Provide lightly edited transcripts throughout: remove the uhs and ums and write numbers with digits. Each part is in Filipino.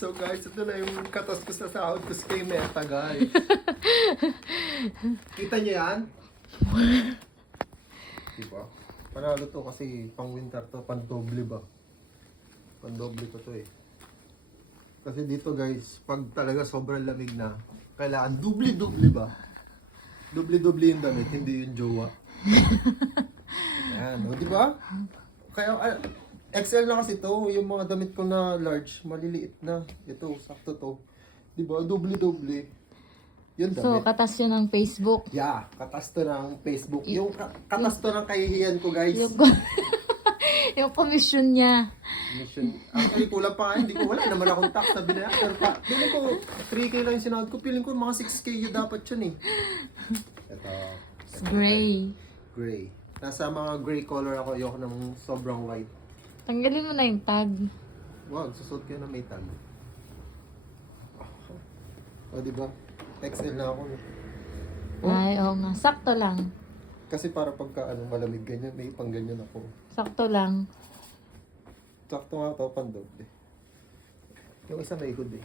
So guys, ito na yung katas-kus na sahod ko kay Meta, guys. Kita niyo yan? Diba? Panalo to kasi pang winter to, pandoble ba? Pandoble ko to eh. Kasi dito guys, pag talaga sobrang lamig na, kailangan dubli-dubli ba? Dubli-dubli yung damit, hindi yung jowa. Ayan, o diba? Kaya, XL na kasi to, yung mga damit ko na large, maliliit na. Ito, sakto to. Diba? Dubli-dubli. Yun damit. So, katas yun ng Facebook. Yeah, katas to ng Facebook. Yung katas to ng kahihiyan ko, guys. Yung, yung commission niya. Mission. Actually, kulang pa nga. Hindi ko, wala naman akong tax na binayaran pa. Piling ko, 3K lang yung sinahod ko. Piling ko, mga 6K yung dapat yun eh. Ito. Gray. Gray. Nasa mga gray color ako. Ayoko ng sobrang white. Tanggalin mo na yung tag. Wow, susot kayo na may tag. O, diba? XL na ako. Oh? Ay, oo nga. Sakto lang. Kasi para pagka malamig ganyan, may pang ganyan ako. Sakto lang. Sakto nga ito, pandoble. Yung isa may hood eh.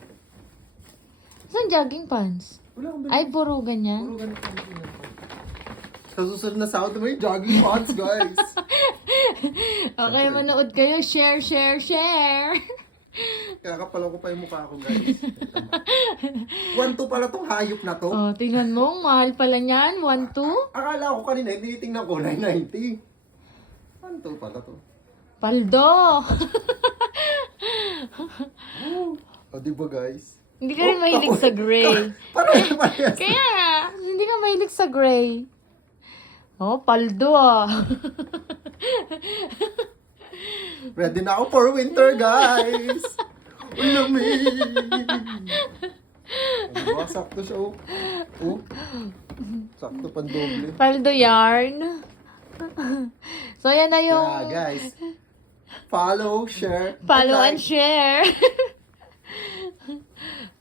Saan jogging pants? Wala akong Ay, puro ganyan. puro ganito. Sa susunod na sahod naman yung jogging pants, guys. Okay, manood kayo. Share, share, share. Kakapalan ko pa yung mukha ko, guys. 1-2 pala tong hayop na to. Oh, tingnan mo. Mahal pala niyan. 1-2. Akala ko kanina, tinitingnan ko, 990. 1-2 pala to. Paldo. O, diba, guys? Hindi ka rin mahilig sa gray. Parang parehas. Kaya nga, hindi ka mahilig sa gray. Oh, paldo ah. Ready na ako for winter, guys. Ulamig. Diba? Sakto siya, oh. Oh. Sakto pandoble. Paldo yarn. So, yan na yung Yeah, guys. Follow, share, follow and like. share.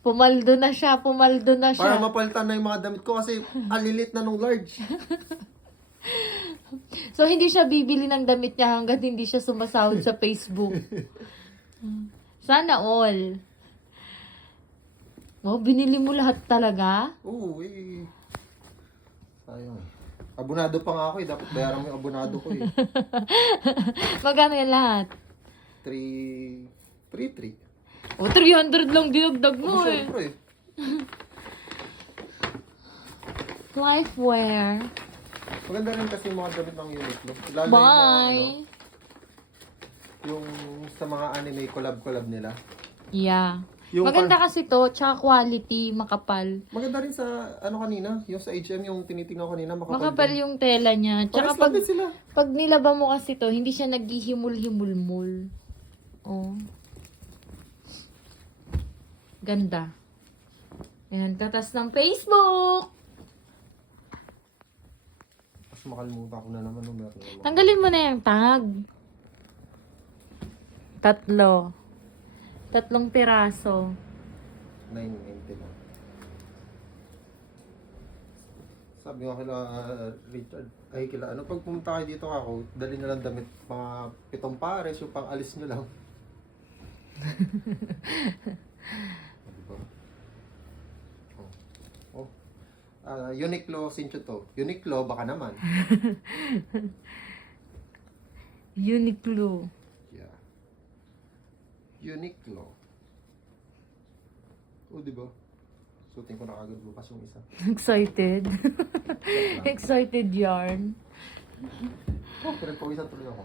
Pumaldo na siya, pumaldo na Para siya. mapalitan na yung mga damit ko kasi alilit na nung large. So, hindi siya bibili ng damit niya hanggat hindi siya sumasahod sa Facebook. Sana all. Oh, binili mo lahat talaga? Oo, eh. Sayang eh. Abonado pa nga ako eh. Dapat bayaran mo yung abonado ko eh. Magkano yan lahat? 3-3. Oh, 300 lang dinagdag mo Oh, eh. syempre eh. Lifewear. Maganda rin kasi yung mga damit ng Uniqlo. Lalo yung mga, Bye. yung sa mga anime collab nila. Yeah. Yung Maganda kasi to, tsaka quality, makapal. Maganda rin sa ano kanina, yung sa HM, yung tinitingnan ko kanina, Makapal din. yung tela niya. Tsaka Parehas lang din sila. pag nilaba mo kasi to, hindi siya naghihimul-himul-mul. Oh. Ganda. Ayan, katas ng Facebook. Mas makalimutan ko na naman nung meron naman. Tanggalin mo na yung tag. 3 piraso. 990 lang. Sabi nga kila Richard, ay kila ano, pag pumunta kayo dito ako, dali na lang damit, mga 7 pares, yung pang alis nyo lang. Diba? Oh. Uniqlo, Sincho to. Uniqlo, baka naman. Uniqlo. Yeah. Uniqlo. Oh, diba? Suotin ko na kagad bukas yung isa. Excited. Excited yarn. Oh, pinagpawisan tuloy ako.